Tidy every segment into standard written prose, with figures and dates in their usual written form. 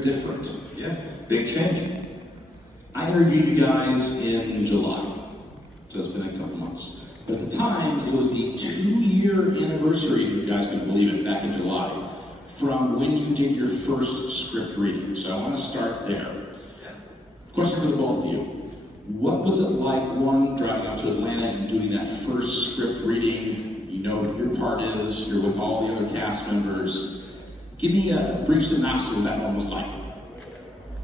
very different. Yeah, big change. I interviewed you guys in July, so it's been a couple months. But at the time, it was the 2-year anniversary, if you guys can believe it, back in July, from when you did your first script reading. So I want to start there. Question for the both of you. What was it like, one, driving out to Atlanta and doing that first script reading? You know what your part is, you're with all the other cast members. Give me a brief synopsis of what that one was like.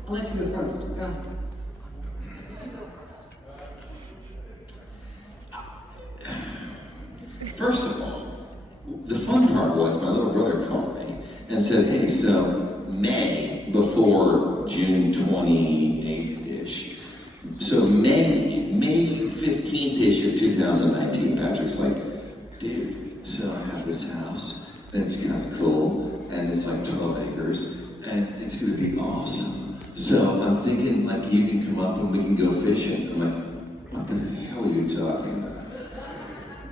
I'll let you go first. Go. First of all, the fun part was my little brother called me and said, hey, so May before June 28th-ish. So May 15th-ish of 2019, Patrick's like, dude, so I have this house and it's kind of cool and it's like 12 acres and it's gonna be awesome. So I'm thinking like you can come up and we can go fishing. I'm like, what the hell are you talking about?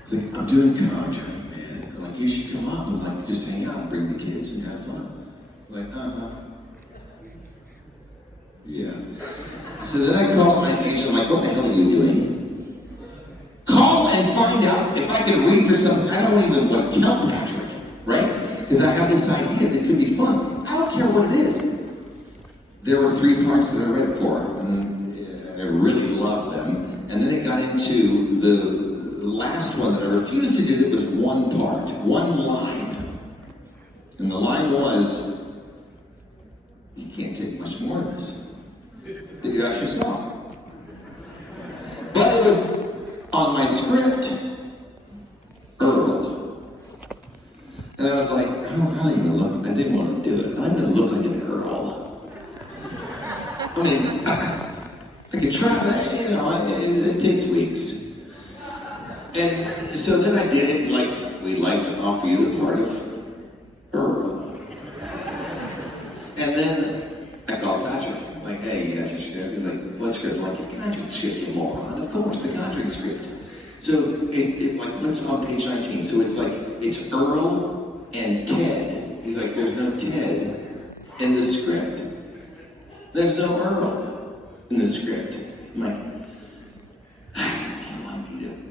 It's like, I'm doing Conjuring, man. Like, you should come up and like just hang out and bring the kids and have fun. I'm like, yeah. So then I called my agent, I'm like, what the hell are you doing? Call and find out if I can read for something. I don't even want to tell Patrick, right? Because I have this idea that could be fun. I don't care what it is. There were 3 parts that I read for him, and I really loved them. And then it got into the last one that I refused to do that was 1 part, 1 line. And the line was, you can't take much more of this that you actually saw. But it was on my script, Earl. And I was like, I don't even look, I didn't want to do it. I'm gonna look like an Earl. I mean, I could try, you know, it takes weeks. And so then I did it like, we'd like to offer you the part of Earl. And then I called Patrick, like, hey, you guys should do it. He's like, what script? I'm like, your Conjuring script, you moron. Of course, the Conjuring script. So it's like, what's on page 19? So it's like, it's Earl and Ted. He's like, there's no Ted in the script. There's no Earl in the script. I'm like,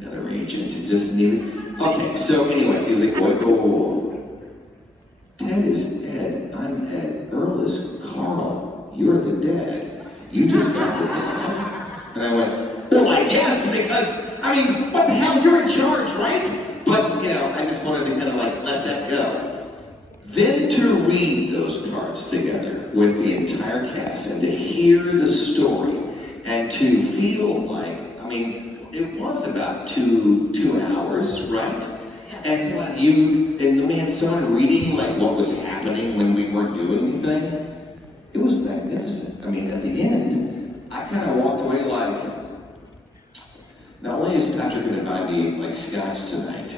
another agent to just need. Okay, so anyway, he's like, whoa. Ted is Ed, I'm Ed. Earl is Carl. You're the dad. You just got the dad. And I went, well, I guess, because, I mean, what the hell, you're in charge, right? But, you know, I just wanted to kind of like let that go. Then to read those parts together with the entire cast and to hear the story and to feel like, I mean, it was about two hours, right? Yes, And we had someone reading like what was happening when we weren't doing anything. It was magnificent. I mean, at the end, I kind of walked away like, not only is Patrick going to buy me like scotch tonight,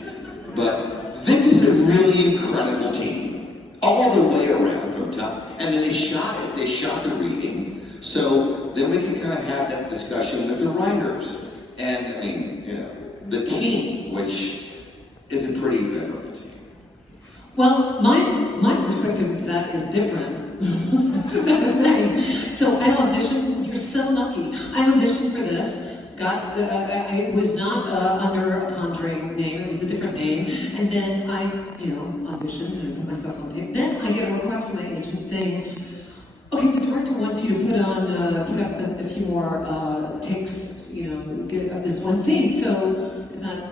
but this is a really incredible team, all the way around from top. And then they shot the reading, so then we can kind of have that discussion with the writers. And I mean, you know, the team, which is a pretty venerable team. Well, my perspective of that is different. Just have to say. So I auditioned. You're so lucky. I auditioned for this. I was not under a Conjuring name. It was a different name. And then I, auditioned and put myself on tape. Then I get a request from my agent saying, "Okay, the director wants you to put up a few more takes. Get up this one scene." So I thought,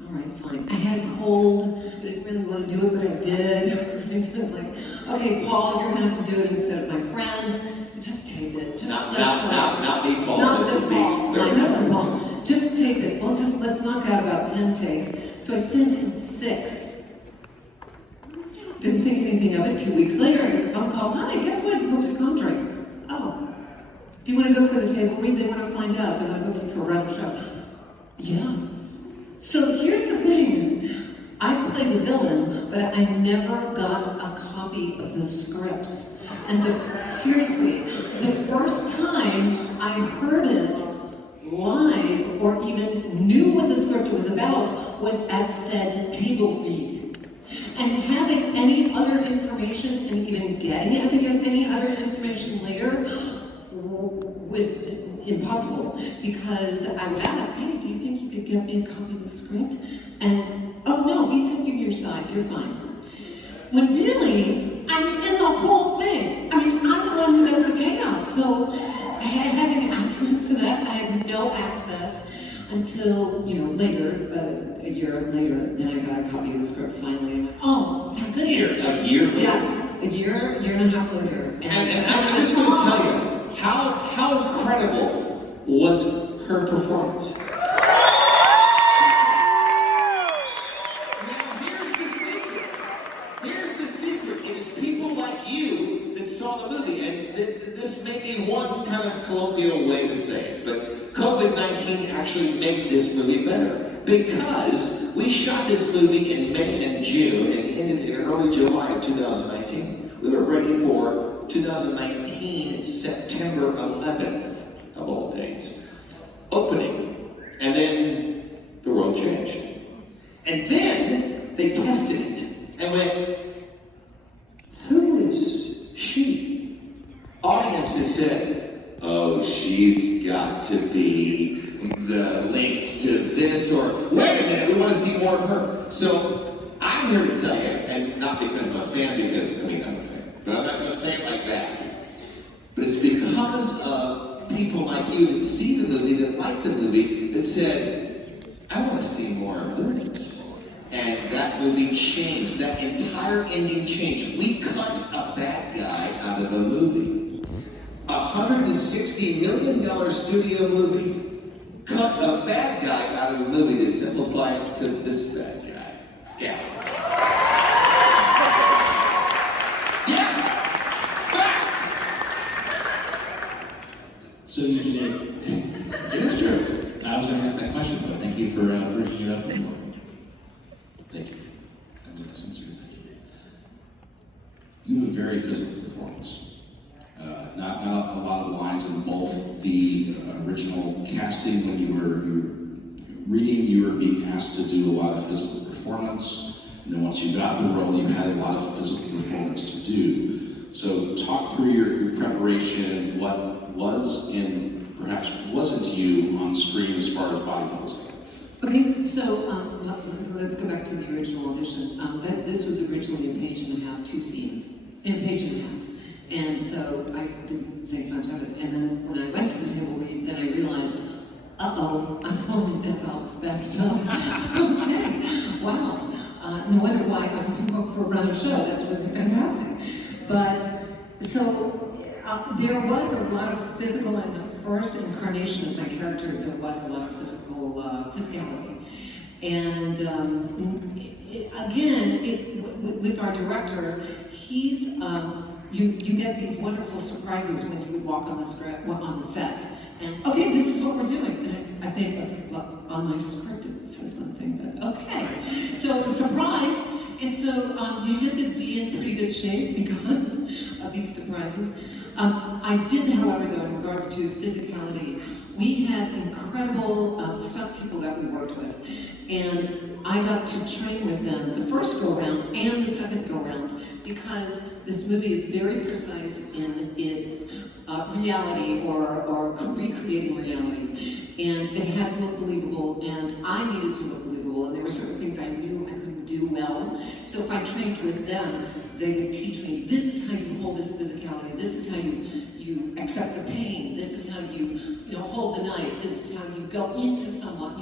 all right, fine. I had a cold. I didn't really want to do it, but I did. I was like, okay, Paul, you're gonna have to do it instead of my friend. Just tape it. Not me, Paul. Not just Paul. My husband, Paul. Just tape it. Well, let's knock out about 10 takes. So I sent him 6. Didn't think anything of it. 2 weeks later, I get a phone call. Hi, guess what? You booked a Conjuring. Oh. Do you want to go for the table read? They want to find out. They're going to book you for a round show. Yeah. So here's the thing. I played the villain, but I never got a copy of the script. And seriously, the first time I heard it live or even knew what the script was about was at said table read. And having any other information and even getting any other was impossible because I would ask, hey, do you think you could get me a copy of the script? And, oh no, we sent you your sides, you're fine. When really, I'm in the whole thing. I mean, I'm the one who does the chaos. So having access to that, I had no access until, later, a year later, then I got a copy of the script finally. And went, oh, thank goodness. A year later? Yes, a year and a half later. And I'm just going to tell you, how incredible was her performance? Saw the movie, and this may be one kind of colloquial way to say it, but COVID-19 actually made this movie better because we shot this movie in May and June and ended in early July of 2019. We were ready for 2019 September 11th of all dates opening, and then the world changed, and then they tested it and went, who is she? Audiences said, oh, she's got to be the link to this, or wait a minute, we want to see more of her. So I'm here to tell you, and not because I'm a fan, because, I'm a fan, but I'm not going to say it like that. But it's because of people like you that see the movie, that like the movie, that said, I want to see more of this. And that movie changed. That entire ending changed. We cut a bad guy out of a movie. $160 million studio movie. Cut a bad guy out of a movie to simplify it to this bad guy. Yeah. Yeah. Fact. So Eugenie, it is true. I was going to ask that question, but thank you for bringing it up anymore. Thank you. I mean, sincere thank you. You have a very physical performance. Not a lot of lines in both the original casting when you were reading, you were being asked to do a lot of physical performance. And then once you got the role, you had a lot of physical performance to do. So talk through your preparation, what was and perhaps wasn't you on screen as far as body goes. Okay, so let's go back to the original audition. This was originally a page and a half, 2 scenes, in a page and a half. And so I didn't think much of it. And then when I went to the table read, then I realized, uh-oh, I'm only does all this bad stuff. Okay, wow. No wonder why I'm booked for a run of show. That's really fantastic. But, so there was a lot of physical, in the first incarnation of my character, there was a lot of physicality. And with our director, he's, you get these wonderful surprises when you would walk on the set. And, okay, this is what we're doing. And I think, okay, well, on my script it says one thing, but okay. So, surprise! And so you had to be in pretty good shape because of these surprises. I did, however, though, in regards to physicality, we had incredible stunt people that we worked with. And I got to train with them the first go-round and the second go-round because this movie is very precise in its reality or recreating reality. And it had to look believable, and I needed to look believable, and there were certain things I knew I couldn't do well. So if I trained with them, they would teach me, this is how you hold this physicality, this is how you accept the pain, this is how you hold the knife, this is how you go into someone,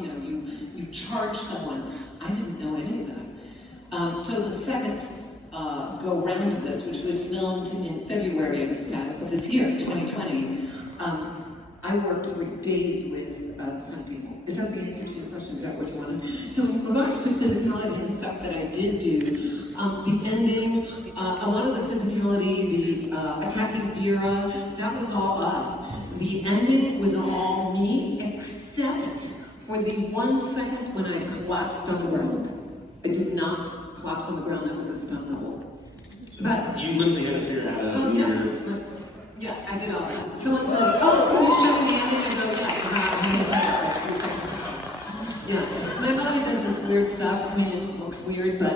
you charge someone. I didn't know any of that. So the second go round of this, which was filmed in February of this year, 2020, I worked for days with some people. Is that the answer to your question? Is that what you wanted? So in regards to physicality and the stuff that I did do, the ending, a lot of the physicality, the attacking Vera, that was all us. The ending was all me, except for the 1 second when I collapsed on the ground. I did not collapse on the ground, that was a stunt double. But you literally had to figure out how to yeah, I did all that. Someone says, oh, can you show me? I need to go, how many seconds? 3 seconds. Yeah, my body does this weird stuff. I mean, it looks weird, but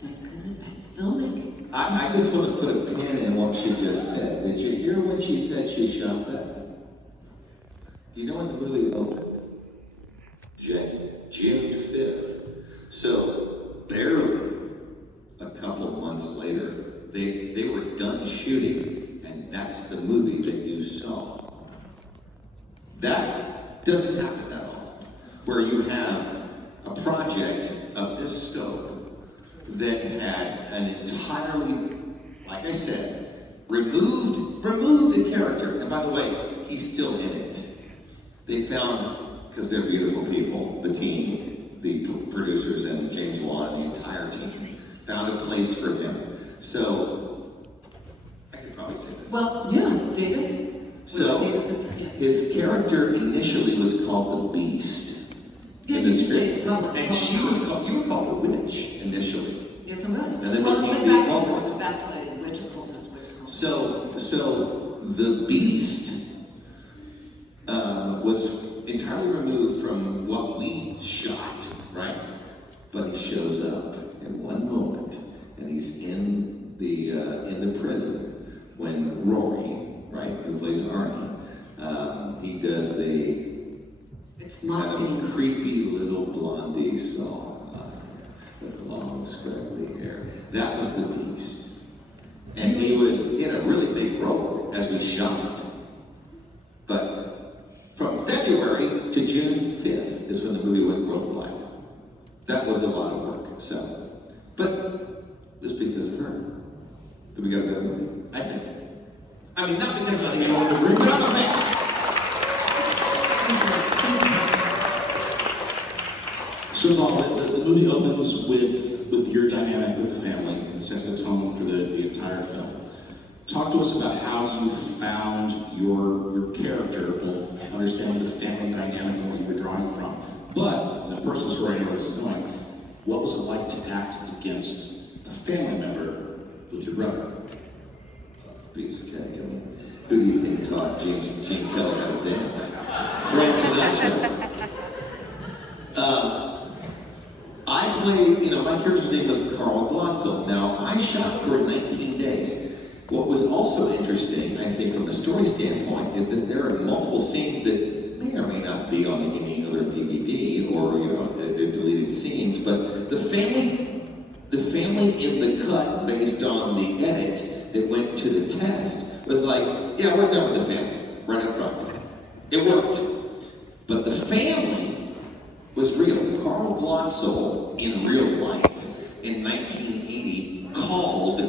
thank goodness that's filming. I just want to put a pin in what she just said. Did you hear when she said she shot that? Do you know when the movie opened? June 5th. So barely a couple months later, they were done shooting, and that's the movie that you saw. That doesn't happen that often, where you have a project of this scope that had an entirely, like I said, removed the character. And by the way, he's still in it. They found, because they're beautiful people, the team, the producers and James Wan and the entire team, found a place for him. So, I could probably say that. Well, yeah, Davis. So, Davis is, yeah. his character initially was called the Beast. Yeah, in the you can say script. it's public. And you were called the Witch initially. Yes, I was. And then well, we it went became back and the forth, vacillated, which occultist, which occultist. So the Beast was entirely removed from what we shot, right? But he shows up in one moment, and he's in the prison when Rory, right, who plays Arnie, he does the It's not kind seen. of creepy little blondie song with the long scraggly hair. That was the Beast. And he was in a really big role as we shot. But from February to June 5th is when the movie went worldwide. That was a lot of work. So, but it was because of her that we got a better movie, I think. I mean, nothing has nothing to do with the room. So, Bob, the movie opens with your dynamic with the family and sets the tone for the entire film. Talk to us about how you found your character, both understanding the family dynamic and what you were drawing from, but in a personal story, I know this is going, what was it like to act against a family member with your brother? Piece of cake. I mean, who do you think taught Gene Kelly how to dance? Frank Sinatra. I played, my character's name was Carl Glotzel. Now, I shot for 19 days. What was also interesting, I think, from a story standpoint, is that there are multiple scenes that may or may not be on any other DVD or, they're deleted scenes, but the family in the cut based on the edit that went to the test was like, yeah, we're done with the family, right up front. It worked. But the family was real. Carl Glotzel, in real life, in 1980, called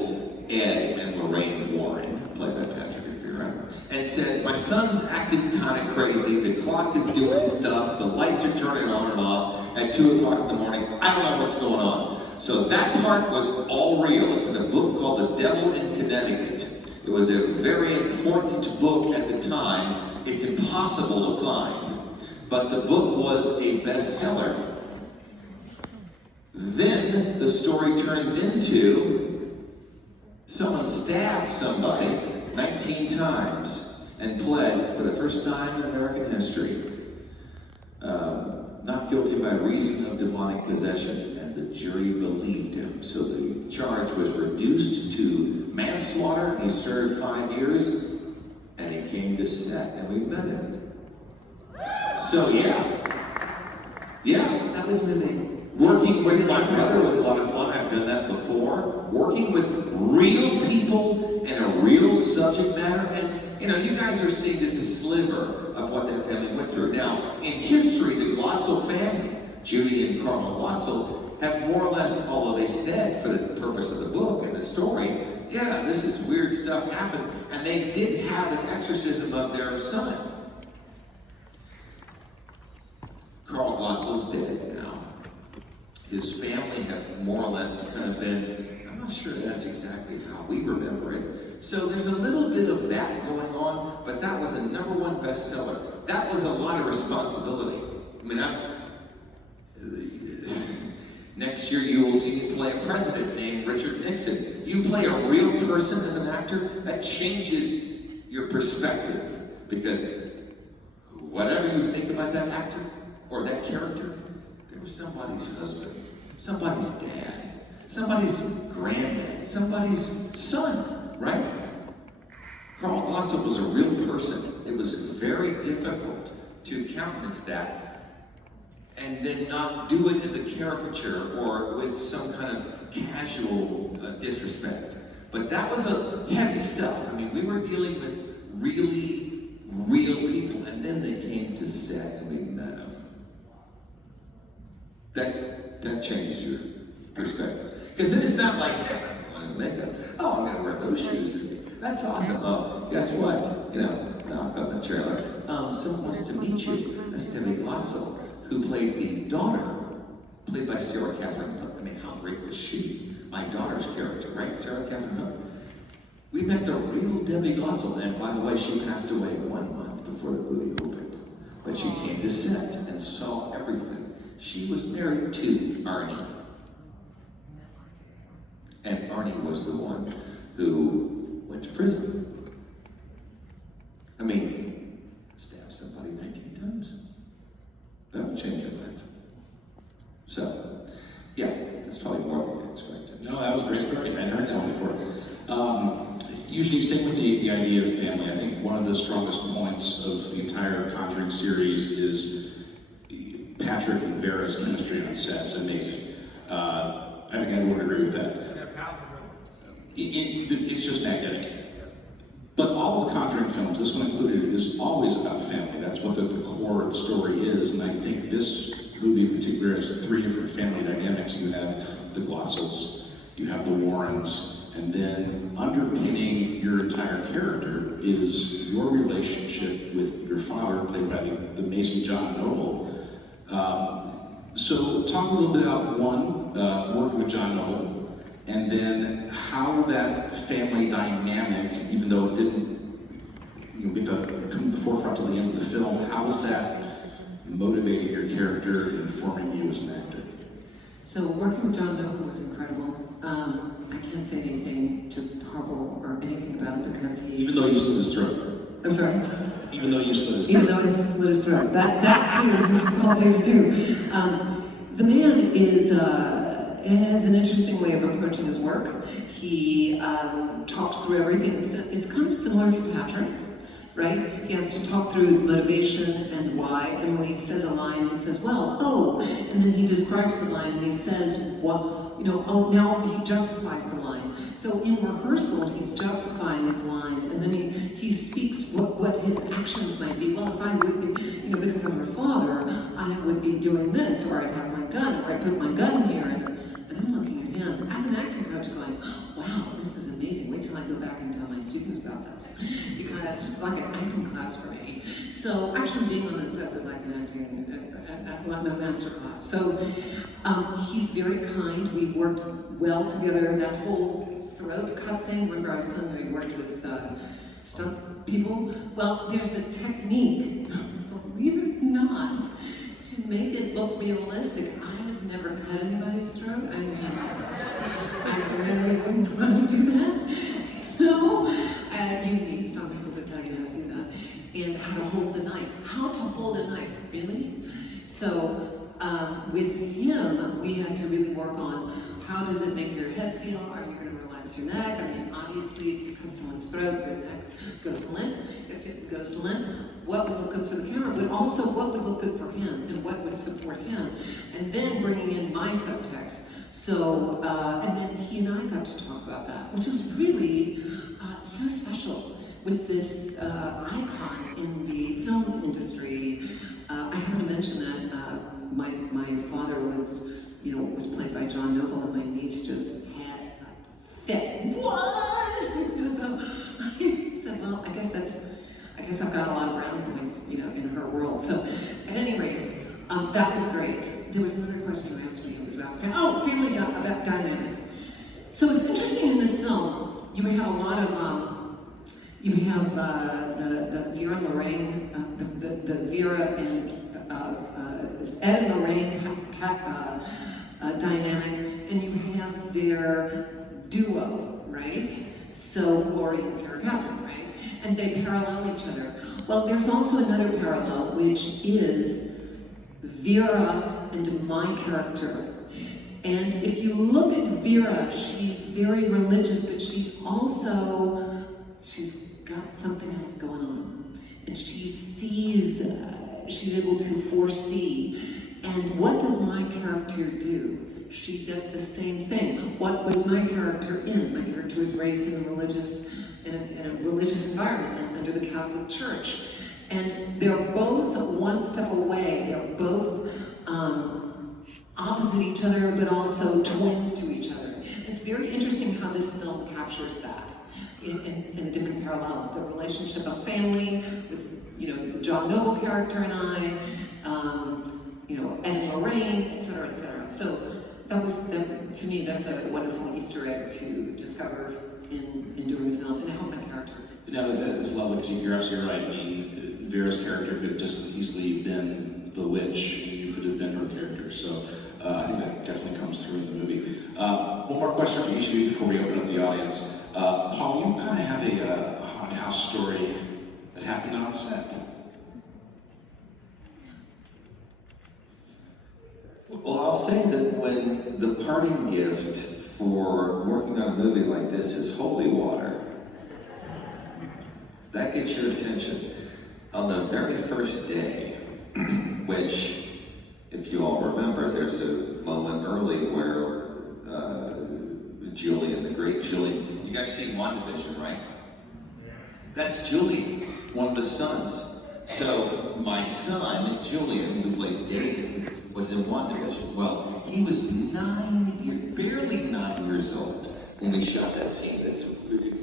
Ed and Lorraine Warren, played by Patrick Vera, and said, my son's acting kind of crazy, the clock is doing stuff, the lights are turning on and off at 2 o'clock in the morning, I don't know what's going on. So that part was all real. It's in a book called The Devil in Connecticut. It was a very important book at the time. It's impossible to find. But the book was a bestseller. Then the story turns into someone stabbed somebody 19 times and pled for the first time in American history. Not guilty by reason of demonic possession, and the jury believed him. So the charge was reduced to manslaughter. He served 5 years, and he came to set, and we met him. So yeah. That was moving. Working with my brother was a lot of fun. I've done that before. Working with real people and a real subject matter. And, you guys are seeing just a sliver of what that family went through. Now, in history, the Glotzel family, Judy and Carl Glotzel, have more or less, although they said for the purpose of the book and the story, yeah, this is weird stuff happened. And they did have an exorcism of their son. Carl Glotzel's dead now. His family have more or less kind of been, I'm not sure that's exactly how we remember it. So there's a little bit of that going on, but that was a #1 bestseller. That was a lot of responsibility. I mean, next year you will see me play a president named Richard Nixon. You play a real person as an actor, that changes your perspective. Because whatever you think about that actor or that character, they were somebody's husband, somebody's dad. somebody's granddad, somebody's son, right? Carl Glotzel was a real person. It was very difficult to countenance that and then not do it as a caricature or with some kind of casual disrespect. But that was a heavy stuff. I mean, we were dealing with really real people, and then they came to set and we met them. That changes your perspective. Because then it's not like, hey, I'm going to makeup. Oh, I'm going to wear those shoes. That's awesome. Oh, guess what? You know, now I've got the trailer. Someone wants to meet you. That's Debbie Glotzel, who played the daughter, played by Sarah Catherine Hook. I mean, how great was she? My daughter's character, right? Sarah Catherine Hook. We met the real Debbie Glotzel, and by the way, she passed away 1 month before the movie opened. But she came to set and saw everything. She was married to Arnie. And Arnie was the one who went to prison. I mean, stabbed somebody 19 times. That would change your life. So, yeah, that's probably more than I expected. No, that was a great story. I hadn't heard that one before. Usually staying with the idea of family, I think one of the strongest points of the entire Conjuring series is Patrick and Vera's chemistry on set. It's amazing. I think everyone would agree with that. It's just magnetic. But all of the Conjuring films, this one included, is always about family. That's what the core of the story is, and I think this movie in particular has 3 different family dynamics. You have the Glotzels, you have the Warrens, and then underpinning your entire character is your relationship with your father, played by the amazing John Noble. So talk a little bit about working with John Noble, and then how that family dynamic, even though it didn't get to come to the forefront till the end of the film, how is that motivating your character and informing you as an actor? So working with John Noble was incredible. I can't say anything just horrible or anything about it because he... Even though you slit his throat. I'm sorry? Even though you slit his throat. Even though I slit his throat. That too, it's a difficult thing to do. The man has an interesting way of approaching his work. He talks through everything. It's kind of similar to Patrick, right? He has to talk through his motivation and why, and when he says a line, he says, well, oh, and then he describes the line and he says, what, oh, now he justifies the line. So in rehearsal, he's justifying his line, and then he speaks what his actions might be. Well, if I would be, because I'm your father, I would be doing this, or I'd have my gun, or I'd put my gun here, and I'm looking at him as an acting coach going, wow, this is amazing. Wait till I go back and tell my students about this. Because it's like an acting class for me. So actually being on the set was like an acting, my master class. So he's very kind. We worked well together. That whole throat cut thing, remember I was telling you we worked with stunt people? Well, there's a technique, believe it or not, to make it look realistic. I have never cut anybody's throat. I mean, I really wouldn't want to do that. So, you need stunt people to tell you how to do that. And how to hold the knife. How to hold a knife, really? So, with him, we had to really work on how does it make your head feel? Are you going to relax your neck? I mean, obviously, if you cut someone's throat, your neck goes limp. If it goes limp, what would look good for the camera, but also what would look good for him and what would support him. And then bringing in my subtext. So, and then he and I got to talk about that, which was really so special with this icon in the film industry. I haven't mentioned that my father was, was played by John Noble, and my niece just had a fit. What? So I said, well, I guess I've got a lot of brownie points, in her world. So at any rate, that was great. There was another question you asked me. It was about family dynamics. So it's interesting in this film. You have a lot of you have the Vera and Lorraine, the Vera and Ed and Lorraine dynamic, and you have their duo, right? So Laurie and Sarah Catherine, right? And they parallel each other. Well, there's also another parallel, which is Vera and my character. And if you look at Vera, she's very religious, but she's got something else going on. And she sees, she's able to foresee. And what does my character do? She does the same thing. What was my character in? My character was raised in a religious environment under the Catholic Church. And they're both one step away. They're both opposite each other, but also twins to each other. And it's very interesting how this film captures that in the different parallels. The relationship of family with, the John Noble character and I, and Lorraine, et cetera, et cetera. So to me, that's a wonderful Easter egg to discover in doing the film, and it helped my character. That's lovely, because you're absolutely right. I mean, Vera's character could just as easily been the witch, and you could have been her character. So I think that definitely comes through in the movie. One more question for each of you before we open up the audience. Paul, you kind of have a haunted house story that happened on set. Well, I'll say that when the parting gift for working on a movie like this is holy water, that gets your attention. On the very first day, which, if you all remember, there's a moment early where Julie, the great Julie, you guys see WandaVision, right? That's Julie, one of the sons. So my son, Julian, who plays David, was in WandaVision. Well, he was barely 9 years old when we shot that scene. It's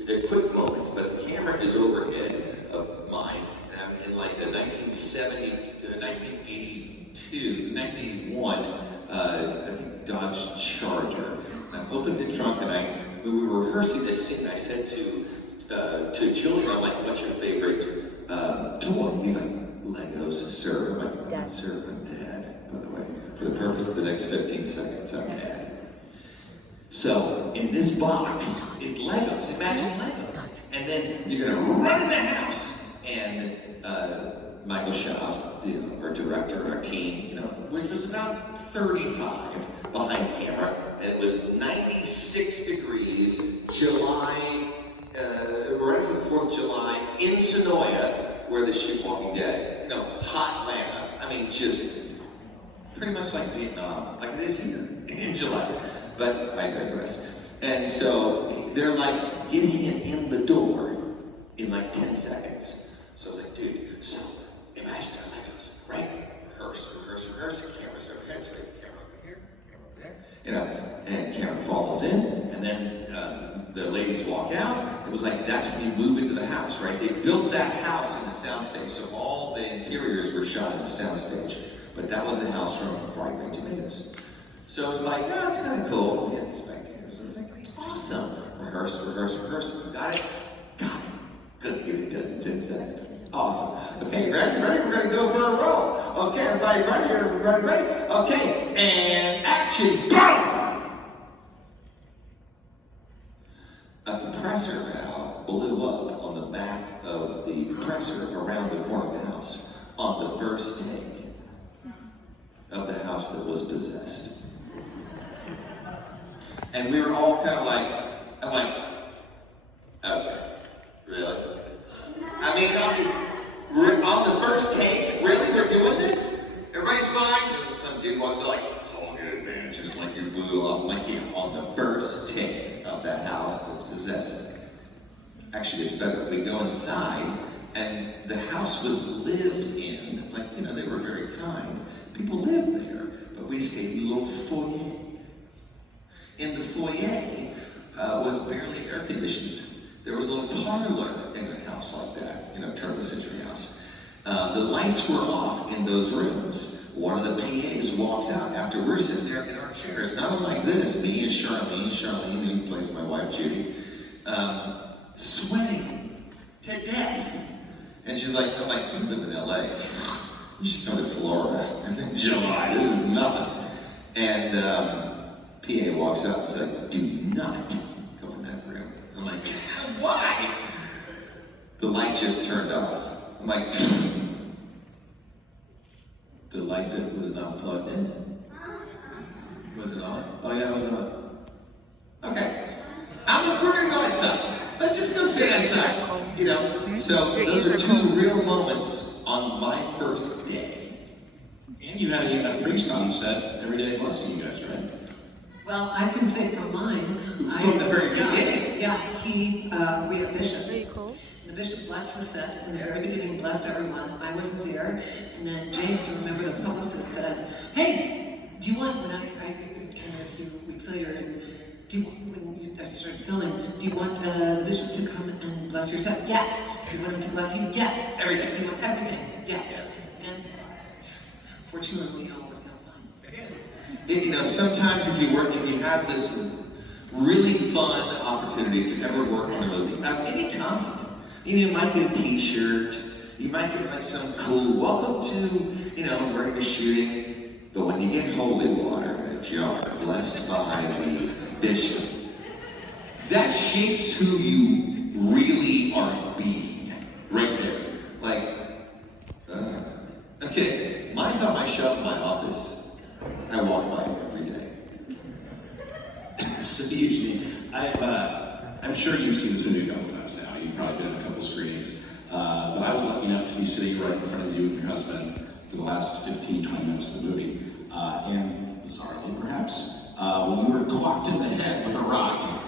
a quick moment, but the camera is overhead of mine, and I'm in like a 1982, 1981, I think Dodge Charger. And I opened the trunk, and when we were rehearsing this scene, I said to Julian, I'm like, "What's your favorite toy?" He's like, "Legos, sir." I'm like, "Dad, sir, I'm Dad, by the way. For the purpose of the next 15 seconds, I'm Dad." So, in this box is Legos. Imagine Legos. And then you're gonna run in the house. And Michael Schaaf's, our director, our team, which was about 35 behind camera, and it was 96 degrees, July, right after the 4th of July, in Sonoya, where they shoot Walking Dead. Hot Atlanta. I mean, just pretty much like Vietnam, like it is here in July. But I digress. And so they're like, "Get him in the door in like 10 seconds. So I was like, "Dude, so imagine our Legos, right? Rehearse, cameras overhead, so camera over here, camera over there. And camera falls in, and then the ladies walk out. It was like, that's when you move into the house, right? They built that house in the soundstage, so all the interiors were shot in the soundstage. But that was the house from Fried Green Tomatoes. So it's like, it's kind of cool. We had the spectators. So it's like, it's awesome. Rehearse. Got it? Good to get it done in 10 seconds. Awesome. Okay, ready? We're going to go for a roll. Okay, everybody ready? Okay, and action. Boom! A compressor valve blew up on the back of the compressor around the corner of the house on the first take of the house that was possessed. And we were all kind of I'm like, okay, really? I mean, on the first take, really, we're doing this? Everybody's fine? And some dude walks in like, "It's all good, man," just like you blew off. I'm like, on the first take of that house that's possessed. Actually, it's better. We go inside, and the house was lived in. They were very kind. People lived there, but we stayed in a little foyer. In the foyer was barely air conditioned. There was a little parlor in a house like that, turn of the century house. The lights were off in those rooms. One of the PAs walks out after we're sitting there in our chairs, not unlike this, me and Charlene, who plays my wife Judy, sweating to death. And she's like, I'm like, "You live in LA. You should come to Florida." And then July, this is nothing. And PA walks out and said, "Do not go in that room." I'm like, "Why?" The light just turned off. I'm like, the light that was not plugged in. Was it on? Oh yeah, it was on. Okay. We're gonna go outside. Let's just go stay outside. You know? So those are two real moments on my first day. And you had a priest on set every day blessing you guys, right? Well, I can say from mine. From the very beginning. Yeah, we had Bishop. The Bishop blessed the set in the very beginning, blessed everyone. I wasn't there. And then James, remember the publicist, said, hey, do you want, when I came a few weeks later, when I started filming, do you want the Bishop to come and bless your set? Yes. Do you want him to bless you? Yes. Everything. Do you want everything? Yes. And fortunately, we all worked out fine. You know, sometimes if you have this really fun opportunity to ever work on a movie, of any kind, you might get a t-shirt, you might get like some cool, welcome to, you know, where you're shooting, but when you get holy water in a jar, blessed by the bishop, that shapes who you really are being, right there. Like, okay, mine's on my shelf in my office. I walk by it every day. So Eugenie, I'm sure you've seen this movie a couple times now. You've probably been in a couple screenings. But I was lucky enough to be sitting right in front of you and your husband for the last 15, 20 minutes of the movie. And bizarrely perhaps, when you were clocked in the head with a rock,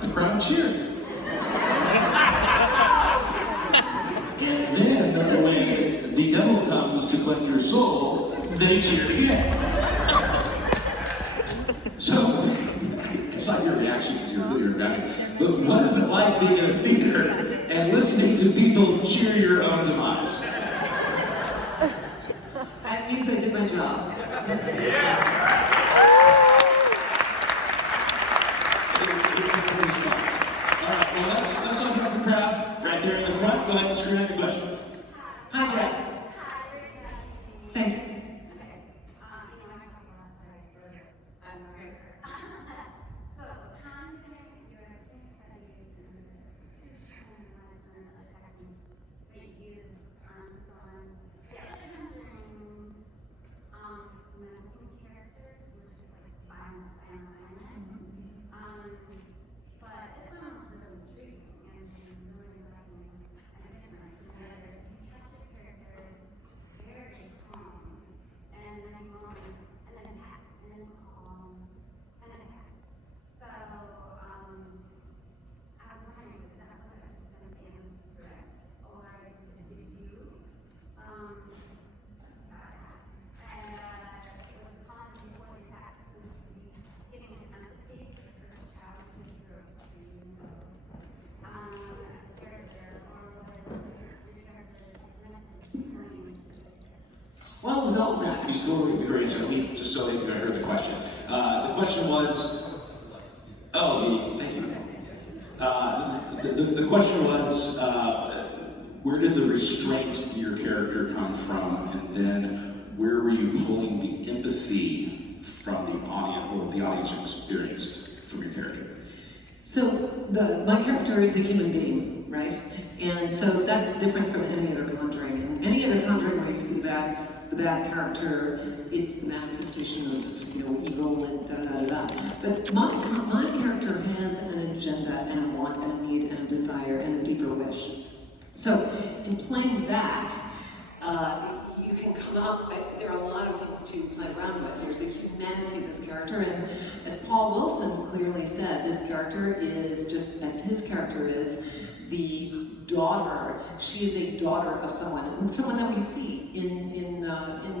the crowd cheered. And then when the devil comes to collect your soul, they cheered again. So, I saw your reaction because you're really about it. But what is it like being in a theater and listening to people cheer your own demise? That means I did my job. All right, well, let's open up the crowd right there in the front. Go ahead and scream out your question. Hi, Jack. Thank you. Well, it was all that. Before we were answering, just so that I heard the question. The question was, thank you. The question was, where did the restraint in your character come from, and then where were you pulling the empathy from the audience, or what the audience experienced from your character? So my character is a human being, right? And so that's different from any other Conjuring. In any other Conjuring where you see the bad character, it's the manifestation of evil and da-da-da-da-da. But my character has an agenda and a want and a need and a desire and a deeper wish. So in playing that, you can come up, there are a lot of things to play around with. There's a humanity to this character, and as Paul Wilson clearly said, this character is just as his character is, the daughter. She is a daughter of someone that we see in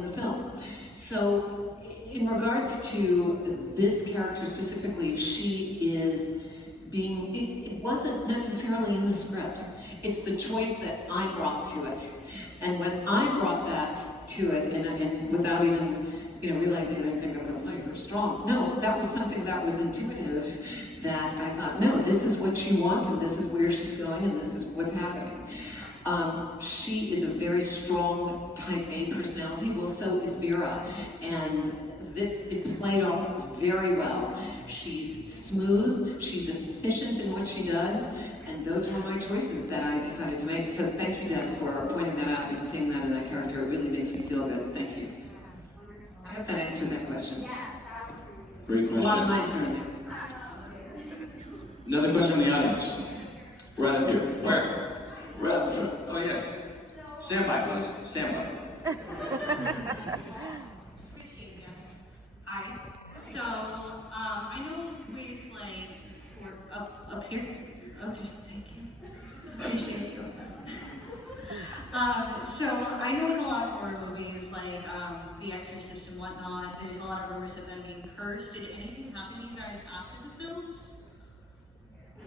the film. So in regards to this character specifically, she is being, it wasn't necessarily in the script. It's the choice that I brought to it. And when I brought that to it, and without even realizing I think I'm going to play her strong, no, that was something that was intuitive, that I thought, no, this is what she wants, and this is where she's going, and this is what's happening. She is a very strong type A personality, well, so is Vera, and it played off very well. She's smooth, she's efficient in what she does, and those were my choices that I decided to make. So thank you, Dad, for pointing that out and seeing that in that character. It really makes me feel good. Thank you. I hope that answered that question. Great A lot of question. mice are in there. Another question from the audience. Right up here. Where? Right up front. Oh, yes. Stand by, please. Stand by. So, I know with like, we're up here. Okay, thank you. Appreciate you. So I know with a lot of horror movies, like The Exorcist and whatnot, there's a lot of rumors of them being cursed. Did anything happen to you guys after the films?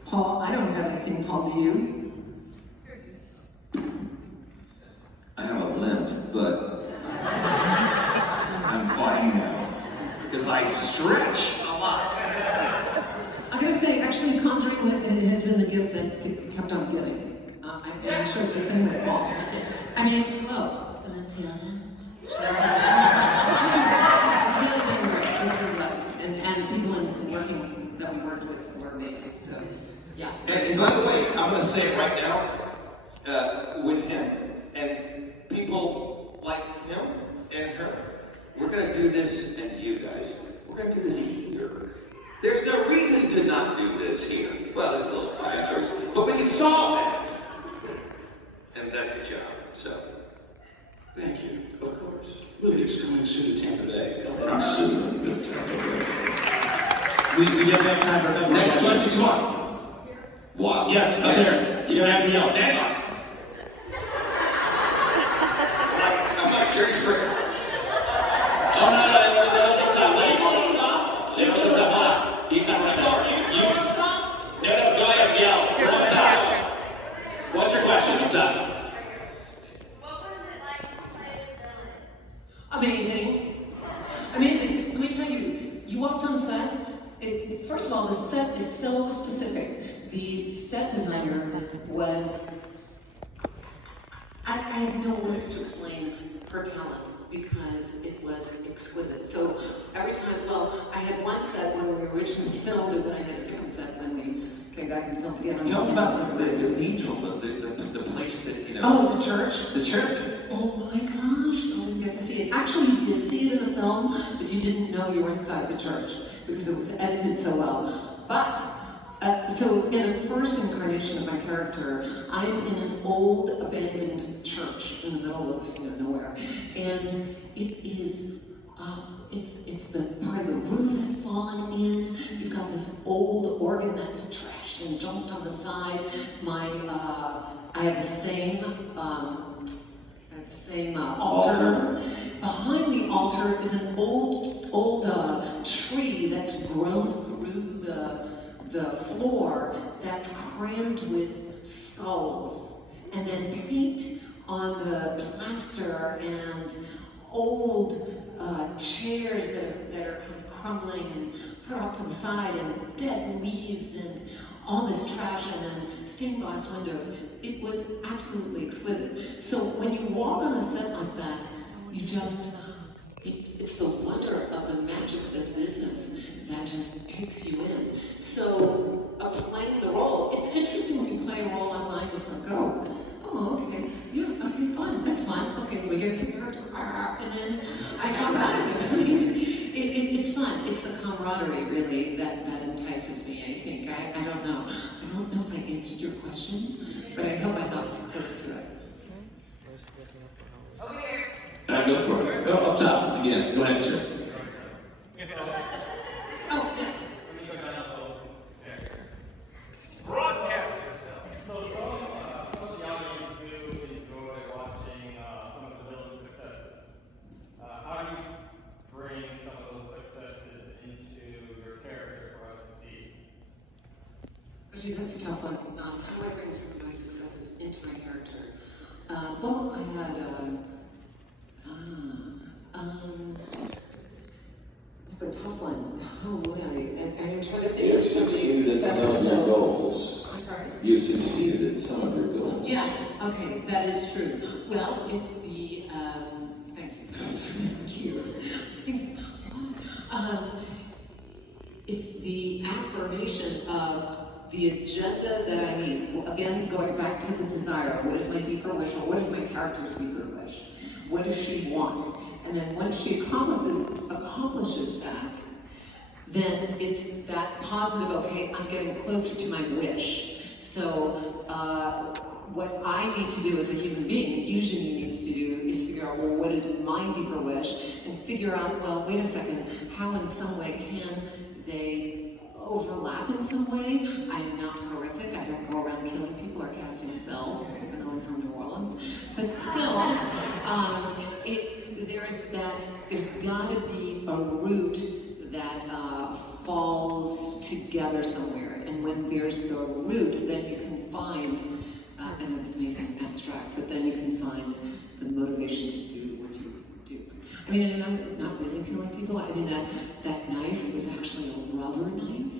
Paul, I don't have anything, Paul, do you? I have a limp, but I'm fine now. Because I stretch a lot. I'm gonna say, actually, Conjuring has been the gift that's kept on giving. I'm sure it's the same with Paul. I mean, hello. It's really been great. It's been a blessing. And people working that we worked with were amazing. So, yeah. And by the way, I'm going to say it right now with him and people like him and her. We're going to do this, and you guys, we're going to do this here. There's no reason to not do this here. Well, there's a little fire choice, but we can solve that. And that's the job, so. Thank you, of course. Movie is coming soon to Tampa Bay. Go ahead. Soon to Tampa Bay. We don't have time for that. Next question, come on. What? Yes, up there. You're gonna have to yell. Stand up. I'm not sure it's great. Oh, no, that's up top. Let him go up top. There's one up top. He's not right now. You up top? No, go ahead, yell. You're up top. What's your question up top? What was it like to play the villain? Amazing. Amazing. Let me tell you, you walked on set. First of all, the set is so specific. The set designer was, I have no words to explain her talent because it was exquisite. So every time, well, I had one set when we originally filmed and then I had a different set when we came back and filmed again. Tell me about the cathedral, the place that, you know. Oh, the church? The church. Oh my gosh, you didn't get to see it. Actually, you did see it in the film, but you didn't know you were inside the church because it was edited so well. But, so in the first incarnation of my character, I'm in an old abandoned church in the middle of nowhere. And it is, it's the part of the roof has fallen in. You've got this old organ that's trashed and dumped on the side. I have the same altar. Behind the altar is an old tree that's grown through the floor that's crammed with skulls, and then paint on the plaster and old chairs that are kind of crumbling and put off to the side, and dead leaves and all this trash, and then stained glass windows. It was absolutely exquisite. So when you walk on a set like that, you just, it's the wonder of the magic of this business that just takes you in. So playing the role, it's interesting when you play a role online, it's like, oh, okay, yeah, okay, fun, that's fun. Okay, we get into character, and then I jump out of it. I mean, it's fun. It's the camaraderie, really, that entices me, I think. I don't know. I don't know if I answered your question, but I hope I got close to it. Go for it. Go up top again. Go ahead, sir. Oh, yes. Broadcast yourself. So some of the audience do enjoy watching some of the villain successes. How do you bring some of those successes into your character for us to see? Actually, that's a tough one. How do I bring some of my successes into my character? Well, I had, it's a tough one. Oh boy, I'm trying to think You've of some of the succeeded in some of successes. your goals. I'm sorry? You've succeeded in some of your goals. Yes, okay, that is true. Well, it's the, thank you. It's the affirmation of the agenda that I need. Again, going back to the desire. What is my deeper wish, or what is my character's deeper wish? What does she want? And then when she accomplishes that, then it's that positive, okay, I'm getting closer to my wish. So what I need to do as a human being, Eugenie needs to do, is figure out, well, what is my deeper wish, and figure out, well, wait a second, how in some way can they overlap in some way? I'm not horrific, I don't go around killing people or casting spells, even though I'm from New Orleans, but still, there's gotta be a root that falls together somewhere, and when there's the root, then you can find, I know this may seem abstract, but then you can find the motivation to do what you do. I mean, and I'm not really killing people. I mean, that knife was actually a rubber knife.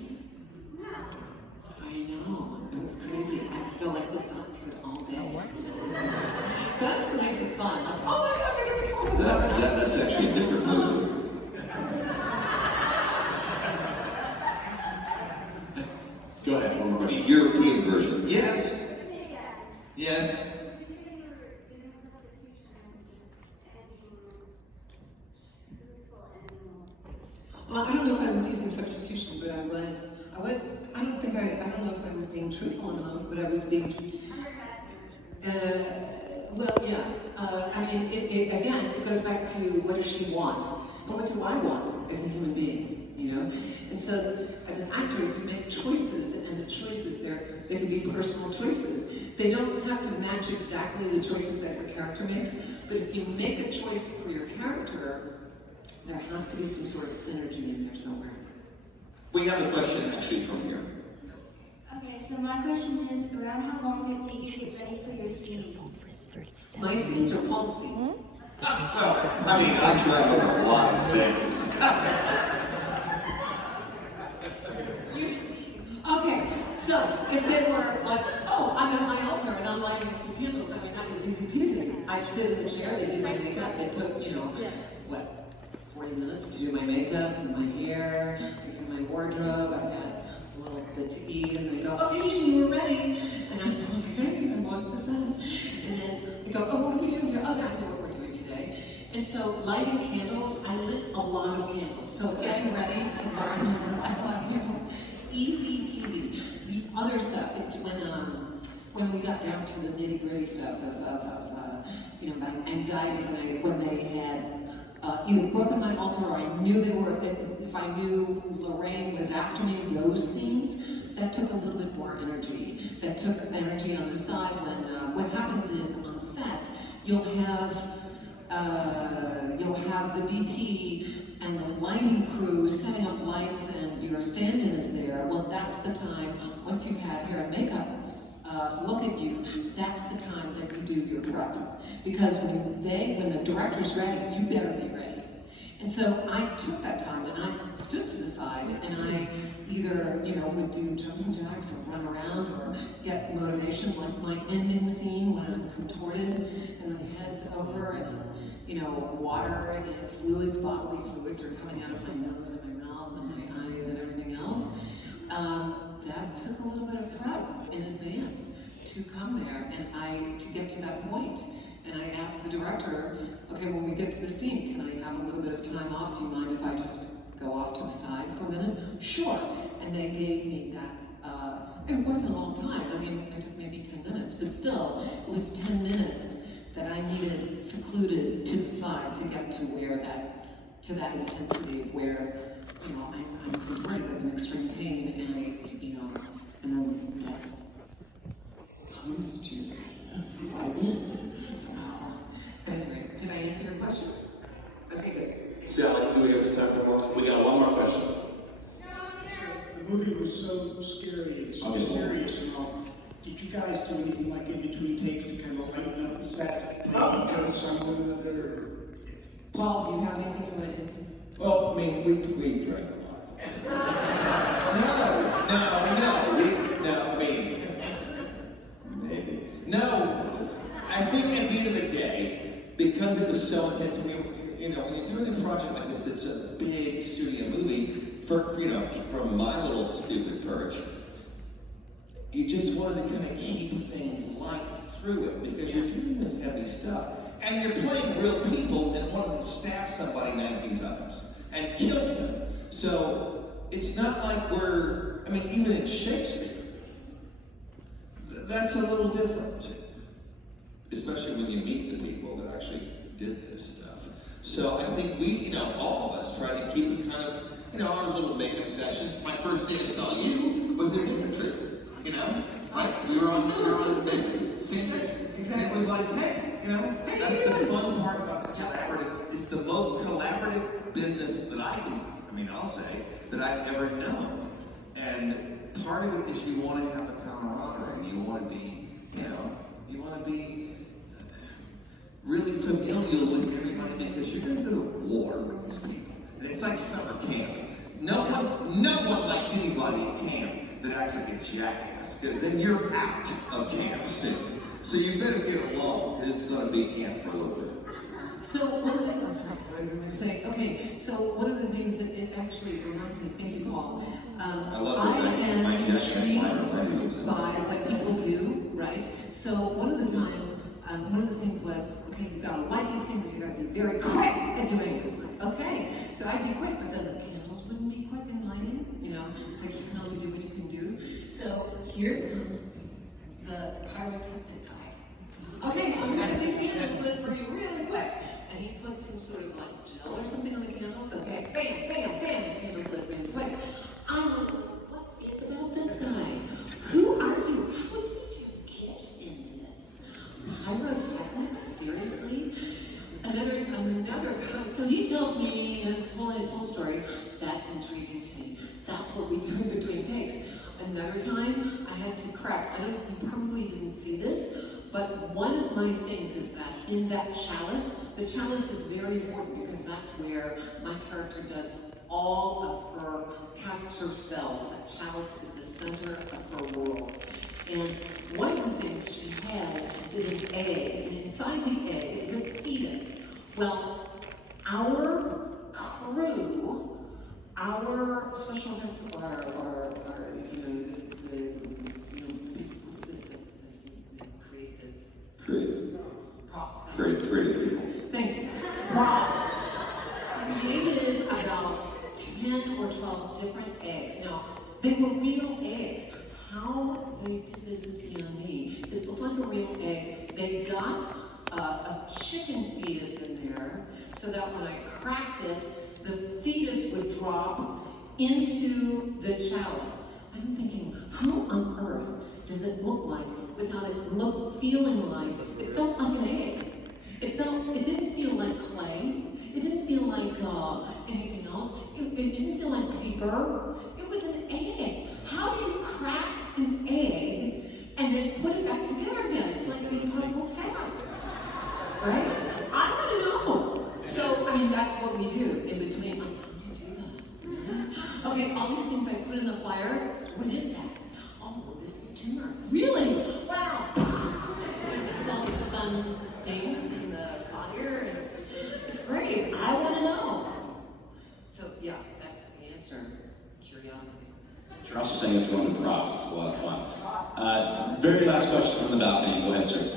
I know, it was crazy. I could go like this on to it all day. So that's what makes it fun. Like, oh my gosh, I get to kill with That's actually a different movie. Go ahead, one more The question. European version. Yes. Yes. Well, I don't know if I was using substitution, but I don't know if I was being truthful enough, but I was being, well, yeah. I mean, again, it goes back to what does she want? And what do I want as a human being, you know? And so, as an actor, you make choices, and the choices, they can be personal choices. They don't have to match exactly the choices that your character makes, but if you make a choice for your character, there has to be some sort of synergy in there somewhere. We have a question actually from here. Okay, so my question is, around how long did it take you to get ready for your scenes? My scenes are Paul's scenes. Well, I mean, I travel a lot of things. Okay, so if they were like, oh, I'm at my altar and I'm lighting a few candles, I mean, that was easy peasy. I'd sit in the chair, they did my makeup, they took, you know, what, 40 minutes to do my makeup and my hair, I get my wardrobe, I've had a little bit to eat, and they go, okay, Eugenie, we're ready. And I'm okay, I walk to set. And then they go, oh, what are we doing today? Oh, I know what we're doing today. And so lighting candles, I lit a lot of candles. So getting ready to learn how to light a lot of candles, easy peasy. The other stuff, it's when we got down to the nitty gritty stuff of you know, my anxiety when they had either broken my altar or I knew they were, if I knew Lorraine was after me, those scenes, that took a little bit more energy. That took energy on the side when, what happens is on set, you'll have the DP and the lighting crew setting up lights and your stand-in is there. Well, that's the time, once you've had hair and makeup look at you, that's the time that you do your prep. Because when the director's ready, you better be ready. And so I took that time and I stood to the side and I either, you know, would do jumping jacks or run around or get motivation, like my ending scene when I'm contorted and my head's over and, you know, water and fluids, bodily fluids are coming out of my nose and my mouth and my eyes and everything else. That took a little bit of prep in advance to come there and to get to that point. And I asked the director, okay, when we get to the scene, can I have a little bit of time off? Do you mind if I just go off to the side for a minute? Sure. And they gave me that. It wasn't a long time. I mean, it took maybe 10 minutes, but still, it was 10 minutes that I needed secluded to the side to get to where to that intensity of where, you know, I'm contorted, I'm in extreme pain, and you know, and then that comes to right in. So, but anyway, did I answer your question? Okay, good. Sally, do we have time for more? We got one more question. The movie was so scary and so serious and all. Did you guys do anything like in between takes to kind of lighten up the set, jokes on one another? Or... Paul, do you have anything you want to answer? Well, I mean, we drank a lot. Maybe. No, I think at the end of the day, because it was so intense, I mean, you know, when you're doing a project like this, it's a big studio movie, you know, from my little stupid perch, you just wanted to kind of keep things light through it, because you're dealing with heavy stuff. And you're playing real people, and one of them stabbed somebody 19 times and killed them. So it's not like we're, I mean, even in Shakespeare, that's a little different. Especially when you meet the people that actually did this stuff. So I think we, all of us try to keep it kind of, our little makeup sessions. My first day I saw you was in infantry, right? We were on makeup, same thing. Exactly. It was like, hey, that's the fun part about the collaborative. It's the most collaborative business that I'll say, that I've ever known. And part of it is you want to have a camaraderie, and you want to be, you want to be really familial with everybody, because you're going to go to war with these people. And it's like summer camp. No one likes anybody at camp that acts like a jackass, because then you're out of camp soon. So you better get along, because it's going to be camp for a little bit. So one thing I remember saying, okay, so one of the things that it actually reminds me, thank you, Paul. I am my intrigued by what people do, right? So one of the things was, okay, you gotta light these things, and you gotta be very quick at doing it. It's like, okay, so I'd be quick, but then the candles wouldn't be quick in lighting, It's like you can only do what you can do. So here comes the pyrotechnic guy. Okay, I'm gonna get these candles lit for you really quick. And he puts some sort of like gel or something on the candles. Okay, bam, bam, bam, the candles lit really quick. What is about this guy? Who are you? How did you get in this? Pyrotechnics? Seriously? Another guy. So he tells me his whole story. That's intriguing to me. That's what we do in between takes. Another time, I had to crack. You probably didn't see this, but one of my things is that in that chalice, the chalice is very important because that's where my character does all of her casts her spells. That chalice is the center of her world. And one of the things she has is an egg, and inside the egg is a fetus. Well, our crew, our special effects, Creative people. Thank you. Props created about 10 or 12 different eggs. Now, they were real eggs. How they did this is beyond me. It looked like a real egg. They got a chicken fetus in there so that when I cracked it, the fetus would drop into the chalice. I'm thinking, how on earth does it look like without it feeling like, it felt like an egg. It didn't feel like clay. It didn't feel like anything else. It didn't feel like paper. It was an egg. How do you crack an egg and then put it back together again? It's like the impossible task, right? I want to know. So, that's what we do in between. I'm going to do that. Okay, all these things I put in the fire. What is that? Oh, well, this is turmeric. Really? Wow. It's all these fun things in the fire. It's great. I want to know. So, yeah, that's the answer. It's curiosity. You're also saying it's going to props. It's a lot of fun. Very last question from the balcony. Go ahead, sir.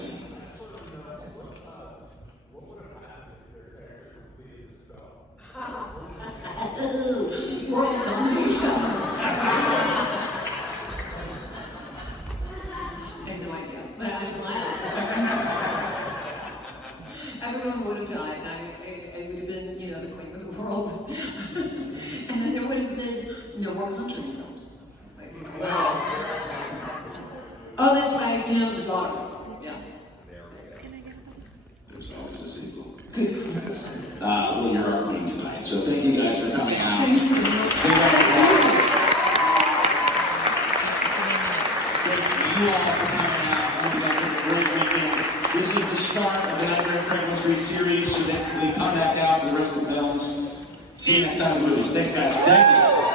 World domination. I have no idea, but I'm glad. Everyone would have died, and I would have been, the queen of the world. And then there would have been no more Conjuring films. It's like, wow. Oh, that's right, the daughter. Yeah. There's always a sequel. Good. Well, you're our queen tonight, so thank you guys for coming out. Thank you. Thank you all for coming out. I hope you guys have a great weekend. This is the start of the Nightmare on Franklin Street series, so definitely come back out for the rest of the films. See you next time in the movies. Thanks, guys. Thank you.